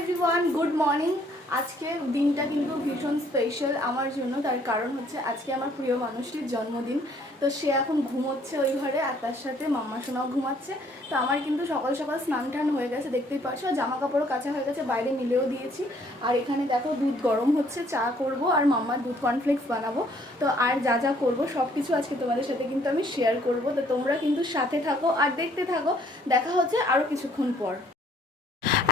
Everyone, good morning. আজকে দিনটা কিন্তু ভীষণ স্পেশাল আমার জন্য। তার কারণ হচ্ছে আজকে আমার প্রিয় মানুষটির জন্মদিন। তো সে এখন ঘুমোচ্ছে ওই ঘরে, আর তার সাথে মাম্মা সোনাও ঘুমাচ্ছে। তো আমার কিন্তু সকাল সকাল স্নান টান হয়ে গেছে, দেখতেই পাচ্ছ। জামা কাপড়ও কাচা হয়ে গেছে, বাইরে মিলেও দিয়েছি। আর এখানে দেখো দুধ গরম হচ্ছে, চা করব আর মাম্মার দুধ কর্নফ্লেক্স বানাবো। তো আর যা যা করবো সব কিছু আজকে তোমাদের সাথে কিন্তু আমি শেয়ার করব। তো তোমরা কিন্তু সাথে থাকো আর দেখতে থাকো। দেখা হচ্ছে আরও কিছুক্ষণ পর।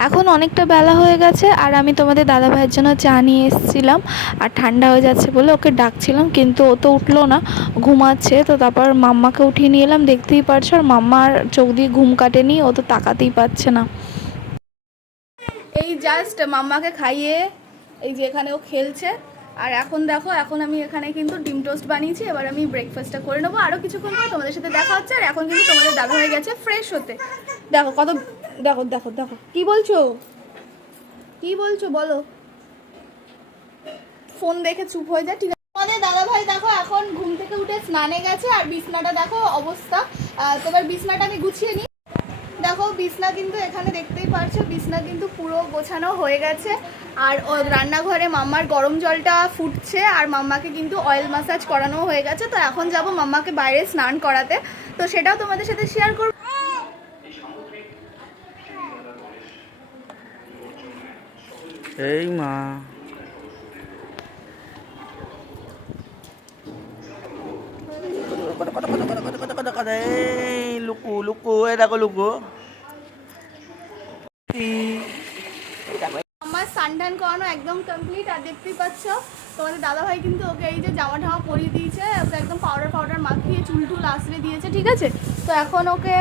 এখন অনেকটা বেলা হয়ে গেছে আর আমি তোমাদের দাদা ভাইয়ের জন্য চা নিয়ে এসেছিলাম। আর ঠান্ডা হয়ে যাচ্ছে বলে ওকে ডাকছিলাম, কিন্তু ও তো উঠলো না, ঘুমাচ্ছে। তো তারপর মাম্মাকে উঠিয়ে নিয়ে এলাম, দেখতেই পারছো। আর মাম্মার চোখ দিয়ে ঘুম কাটেনি, ও তো তাকাতেই পারছে না। এই জাস্ট মাম্মাকে খাইয়ে এই যে এখানে ও খেলছে। আর এখন দেখো, এখন আমি এখানে কিন্তু ডিম টোস্ট বানিয়েছি। এবার আমি ব্রেকফাস্টটা করে নেবো, আরও কিছুক্ষণ পর তোমাদের সাথে দেখা হচ্ছে। আর এখন কিন্তু তোমাদের দাদা হয়ে গেছে ফ্রেশ হতে। দেখো কত, দেখো দেখো দেখো কি বলছো, কি বলছো বলো। ফোন দেখে চুপ হয়ে যায়, ঠিক আছে। আমাদের দাদা ভাই দেখো এখন ঘুম থেকে উঠে স্নানে গেছে। আর বিছনাটা দেখো অবস্থা। তো এবার বিছনাটা আমি গুছিয়ে নিই। দেখো বিছনা কিন্তু এখানে দেখতেই পারছো, বিছনা কিন্তু পুরো গোছানো হয়ে গেছে। আর রান্নাঘরে মাম্মার গরম জলটা ফুটছে, আর মাম্মাকে কিন্তু অয়েল ম্যাসাজ করানো হয়ে গেছে। তো এখন যাব মাম্মাকে বাইরে স্নান করাতে, তো সেটাও তোমাদের সাথে শেয়ার করব। এই মা লুকু লুকু দেখো লুকু। আমার স্নান টান করানো একদম কমপ্লিট। আর দেখতেই পাচ্ছ তোমাদের দাদাভাই কিন্তু ওকে এই যে জামা ঠামা পরিয়ে দিয়েছে, ওকে একদম পাউডার মাখিয়ে চুল টুল আশ্রে দিয়েছে, ঠিক আছে। তো এখন ওকে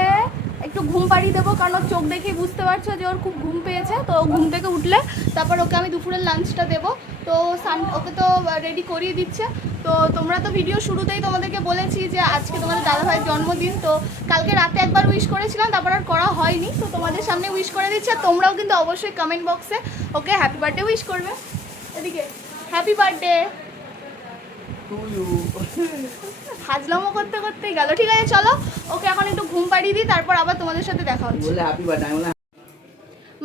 একটু ঘুম পাড়িয়ে দেবো, কারণ ওর চোখ দেখেই বুঝতে পারছো যে ওর খুব ঘুম পেয়েছে। তো ঘুম থেকে উঠলে তারপর ওকে আমি দুপুরের লাঞ্চটা দেবো। তো ওকে তো রেডি করিয়ে দিচ্ছে। তো তোমরা তো ভিডিও শুরুতেই তোমাদেরকে বলেছি যে আজকে তোমাদের দাদাভাইয়ের জন্মদিন। তো কালকে রাতে একবার উইশ করেছিলাম, তারপর আর করা হয়নি। তো তোমাদের সামনে উইশ করে দিচ্ছে। আর তোমরাও কিন্তু অবশ্যই কমেন্ট বক্সে ওকে হ্যাপি বার্থডে উইশ করবে। এদিকে হ্যাপি বার্থডে হাজলামো করতে করতেই গেল, ঠিক আছে। চলো ওকে এখন একটু ঘুম পাড়িয়ে দিই, তারপর আবার তোমাদের সাথে দেখা হচ্ছে।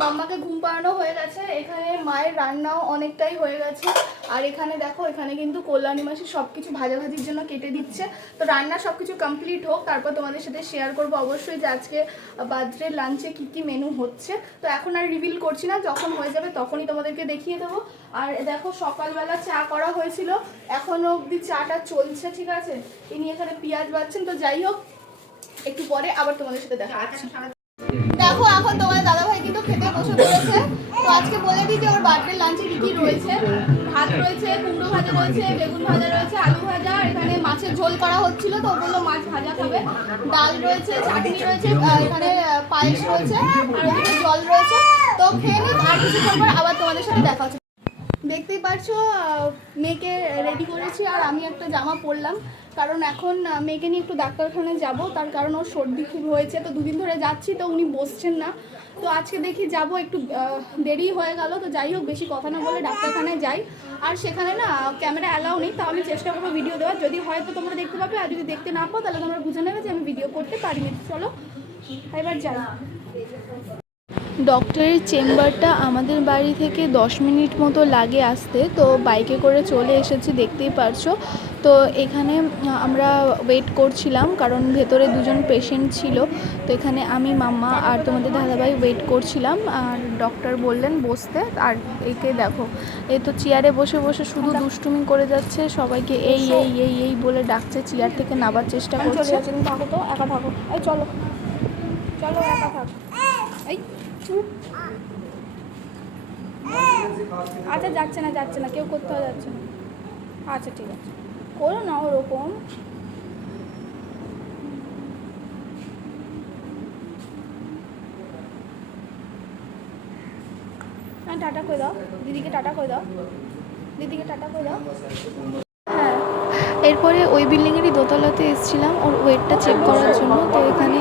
মাম্মাকে ঘুম পাড়ানো হয়ে গেছে। এখানে মায়ের রান্নাও অনেকটাই হয়ে গেছে। আর এখানে দেখো, এখানে কিন্তু কল্যাণী মাসি সব কিছু ভাজাভাজির জন্য কেটে দিচ্ছে। তো রান্না সব কিছু কমপ্লিট হোক, তারপর তোমাদের সাথে শেয়ার করবো অবশ্যই যে আজকে বার্থডে লাঞ্চে কী কী মেনু হচ্ছে। তো এখন আর রিভিল করছি না, যখন হয়ে যাবে তখনই তোমাদেরকে দেখিয়ে দেবো। আর দেখো সকালবেলা চা করা হয়েছিল, এখনও অবধি চাটা চলছে, ঠিক আছে। ইনি এখানে পেঁয়াজ বাচ্ছেন। তো যাই হোক, একটু পরে আবার তোমাদের সাথে দেখা হচ্ছে। দেখো এখন তোমার দাদাভাই কিন্তু খেতে বসে পড়েছে। তো আজকে বলে দিই যে ওর বার্থডে লাঞ্চে কি কি রয়েছে। ভাত রয়েছে, কুমড়ো ভাজা রয়েছে, বেগুন ভাজা রয়েছে, আলু ভাজা। এখানে মাছের ঝোল করা হচ্ছিল, তো ওগুলো মাছ ভাজা খাবে। ডাল রয়েছে, চাটনি রয়েছে, এখানে পায়েস রয়েছে, আর ওদিকে জল রয়েছে। তো খেয়ে নিই, আর কিছুক্ষণ পর আবার তোমাদের সাথে দেখা হচ্ছে। দেখতেই পারছো মেয়েকে রেডি করেছি, আর আমি একটা জামা পরলাম, কারণ এখন মেয়েকে নিয়ে একটু ডাক্তারখানায় যাব। তার কারণ ওর সর্দি খুব হয়েছে, তো দুদিন ধরে যাচ্ছি, তো উনি বসছেন না। তো আজকে দেখি যাব, একটু দেরি হয়ে গেল। তো যাই হোক, বেশি কথা না বলে ডাক্তারখানায় যাই। আর সেখানে না ক্যামেরা অ্যালাউ নেই, তো আমি চেষ্টা করবো ভিডিও দেওয়ার। যদি হয়তো তোমরা দেখতে পাবে, আর যদি দেখতে না পাও তাহলে তোমরা বুঝে নেবে যে আমি ভিডিও করতে পারিনি। চলো এবার যাই। ডক্টরের চেম্বারটা আমাদের বাড়ি থেকে 10 মিনিট মতো লাগে আসতে। তো বাইকে করে চলে এসেছি, দেখতেই পারছো। তো এখানে আমরা ওয়েট করছিলাম, কারণ ভেতরে দুজন পেশেন্ট ছিল। তো এখানে আমি, মাম্মা আর তোমাদের দাদাভাই ওয়েট করছিলাম। আর ডক্টর বললেন বসতে। আর একে দেখো, এই তো চেয়ারে বসে বসে শুধু দুষ্টুমি করে যাচ্ছে, সবাইকে এই এই এই এই বলে ডাকছে, চেয়ার থেকে নাবার চেষ্টা করছে। থাকো তো, একা থাকো। এই চলো চলো, একা থাক। এই চুপ। আচ্ছা যাচ্ছে না, যাচ্ছে না, কেউ কোথাও যাচ্ছে না। আচ্ছা ঠিক আছে, করো না ওরকম। হ্যাঁ, টাটা করে দাও দিদিকে, টাটা করে দাও দিদিকে, টাটা করে দাও। হ্যাঁ, এরপরে ওই বিল্ডিংয়েরই দোতলাতে এসেছিলাম ওর ওয়েটটা চেক করার জন্য। তো এখানে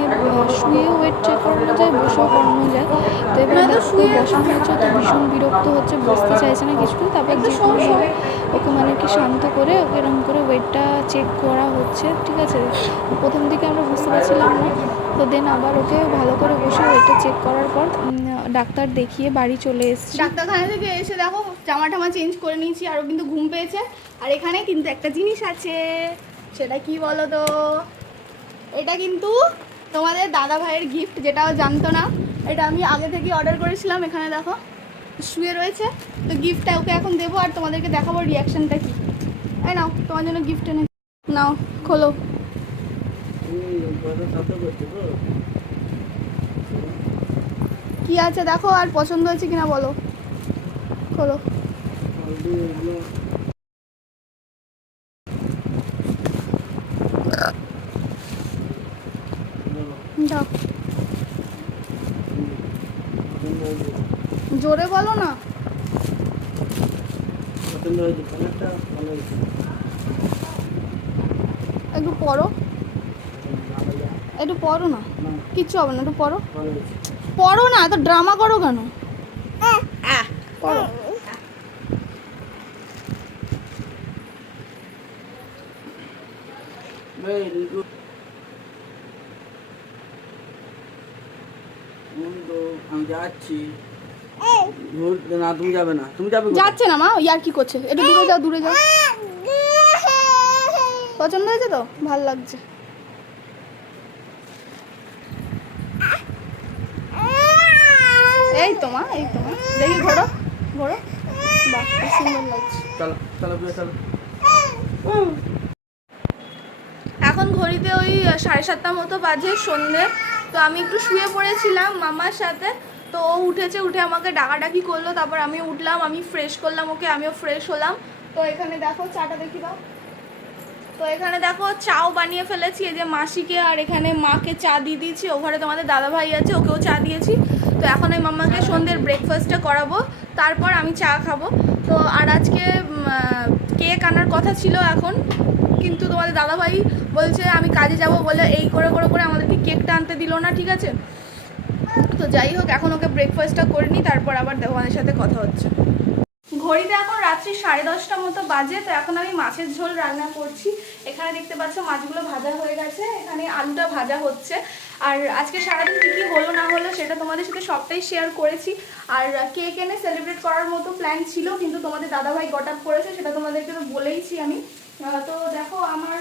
শুয়ে ওয়েট চেক করানো যায়, বসেও করানো যায়। তো এবার দেখো বসানো হচ্ছে, তো ভীষণ বিরক্ত হচ্ছে, বসতে চাইছে না কিছুতেই। তারপর যে কোনোভাবে ওকে মানে কি শান্ত করে ওকে এরকম করে ওয়েটটা চেক করা হচ্ছে, ঠিক আছে। প্রথম দিকে আমরা বুঝতে পারছিলাম না, তো দেন আবার ওকে ভালো করে বসে ওয়েটটা চেক করার পর ডাক্তার দেখিয়ে বাড়ি চলে এসেছি। ডাক্তারখানা থেকে এসে দেখো জামা টামা চেঞ্জ করে নিয়েছি, আরও কিন্তু ঘুম পেয়েছে। আর এখানে কিন্তু একটা জিনিস আছে, সেটা কি বলো তো, এটা কিন্তু তোমাদের দাদা ভাইয়ের গিফট, যেটাও জানতো না। এটা আমি আগে থেকে অর্ডার করেছিলাম। এখানে দেখো শুয়ে রয়েছে, তো গিফটটা ওকে এখন দেবো আর তোমাদেরকে দেখাবো রিয়াকশানটা কি। এই নাও তোমার জন্য গিফট এনে, নাও খোলো। কি আছে দেখো, আর পছন্দ হয়েছে কিনা বলো, খোলো। দাও, জোরে বলো না। একটু পড়ো, একটু পড়ো না, কিচ্ছু হবে না, একটু পড়ো। পড়ো না, এত ড্রামা করো কেন? পড়ো। আমি যাচ্ছি না, তুমি যাবে না, তুমি যাবে যাচ্ছে না মা, ইয়ার কি করছে, একটু দূরে যাও, দূরে যাও। পছন্দ হয়েছে তো, ভাল লাগছে। এই তো মা, এই তো মা, দেখি ঘোরো ঘোরো, বাহ কি সুন্দর লাগছে। চলো চলো চলো। এখন ঘড়িতে ওই 7:30 মতো বাজে, সন্ধ্যে। তো আমি একটু শুয়ে পড়েছিলাম মামার সাথে, তো ও উঠেছে, উঠে আমাকে ডাকাডাকি করলো, তারপর আমি উঠলাম, আমি ফ্রেশ করলাম ওকে, আমিও ফ্রেশ হলাম। তো এখানে দেখো চাটা দেখি দাও। তো এখানে দেখো চাও বানিয়ে ফেলেছি, এই যে মাসিকে আর এখানে মাকে চা দিয়ে দিয়েছি, ও ঘরে তোমাদের দাদা ভাই আছে, ওকেও চা দিয়েছি। তো এখন আমি মামাকে সন্ধ্যের ব্রেকফাস্টটা করাবো, তারপর আমি চা খাবো। তো আর আজকে কেক আনার কথা ছিল এখন, কিন্তু তোমাদের দাদাভাই বলছে আমি কাজে যাব বলে এই করে করে করে আমাদেরকে কেকটা আনতে দিল না, ঠিক আছে। তো যাই হোক, এখন ওকে ব্রেকফাস্টটা করে নিই, তারপর আবার তোমাদের সাথে কথা হচ্ছে। ঘড়িতে এখন রাত্রি 10:30 মতো বাজে। তো এখন আমি মাছের ঝোল রান্না করছি। এখানে দেখতে পাচ্ছ মাছগুলো ভাজা হয়ে গেছে, এখানে আলুটা ভাজা হচ্ছে। আর আজকে সারাদিন কী কী হলো না হলো সেটা তোমাদের সাথে সবটাই শেয়ার করেছি। আর কেক এনে সেলিব্রেট করার মতো প্ল্যান ছিল, কিন্তু তোমাদের দাদাভাই গট আপ করেছে, সেটা তোমাদেরকে তো বলেইছি আমি। তো দেখো আমার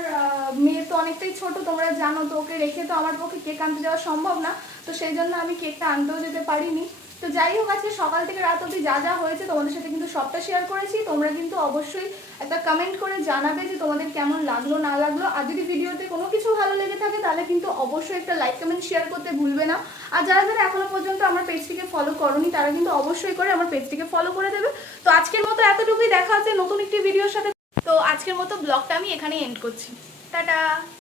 মেয়ে তো অনেকটাই ছোট, তোমরা জানো, তো ওকে রেখে তো আমার পক্ষে কেক আনতে যাওয়া সম্ভব না। তো সেই জন্য আমি কেকটা আনতেও যেতে পারিনি। তো যাই হোক, আজকে সকাল থেকে রাত অবধি যা যা হয়েছে তোমাদের সাথে কিন্তু সবটা শেয়ার করেছি। তোমরা কিন্তু অবশ্যই একটা কমেন্ট করে জানাবে যে তোমাদের কেমন লাগলো না লাগলো। আর যদি ভিডিওতে কোনো কিছু ভালো লেগে থাকে তাহলে কিন্তু অবশ্যই একটা লাইক কমেন্ট শেয়ার করতে ভুলবে না। আর যারা যারা এখনো পর্যন্ত আমার পেজটিকে ফলো করোনি তারা কিন্তু অবশ্যই করে আমার পেজটিকে ফলো করে দেবে। তো আজকের মতো এতটুকুই, দেখা হচ্ছে নতুন একটি ভিডিওর সাথে। তো আজকের মতো ব্লগটা আমি এখানেই এন্ড করছি, টাটা।